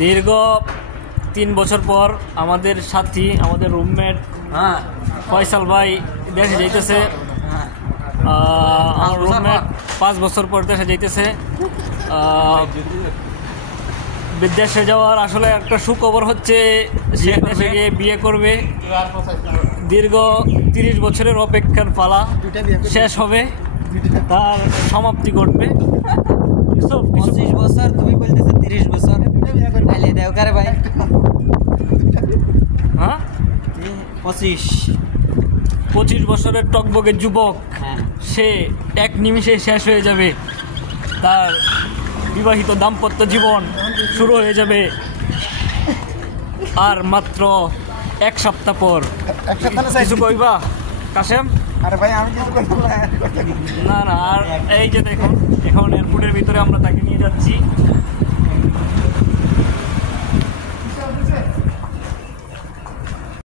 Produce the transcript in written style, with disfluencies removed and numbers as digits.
দীর্ঘ 3 বছর পর আমাদের সাথী, আমাদের রুমমেট ফয়সাল ভাই দেশে যাইতেছে। আমার রুমমেট 5 বছর পর দেশে যাইতেছে। বিদেশে যাওয়ার আসলে একটা সুখবর হচ্ছে সে দেশে গিয়ে বিয়ে করবে। দীর্ঘ 30 বছরের অপেক্ষার পালা শেষ হবে, তার সমাপ্তি ঘটবে। 25 বছর, তুমি বলতেছো 30 বছর, তাইলে দেও কারে ভাই? হ্যাঁ, 25 বছরের টকবকে যুবক, সে এক নিমিষে শেষ হয়ে যাবে। তার বিবাহিত দাম্পত্য জীবন শুরু হয়ে যাবে আর মাত্র 1 সপ্তাহ পর। কিছু কইবা কাশেম? আরে ভাই আমি কিছু করলাম না না, আর এই যে দেখুন, এখন এয়ারপোর্টের ভিতরে আমরা তাকে নিয়ে যাচ্ছি।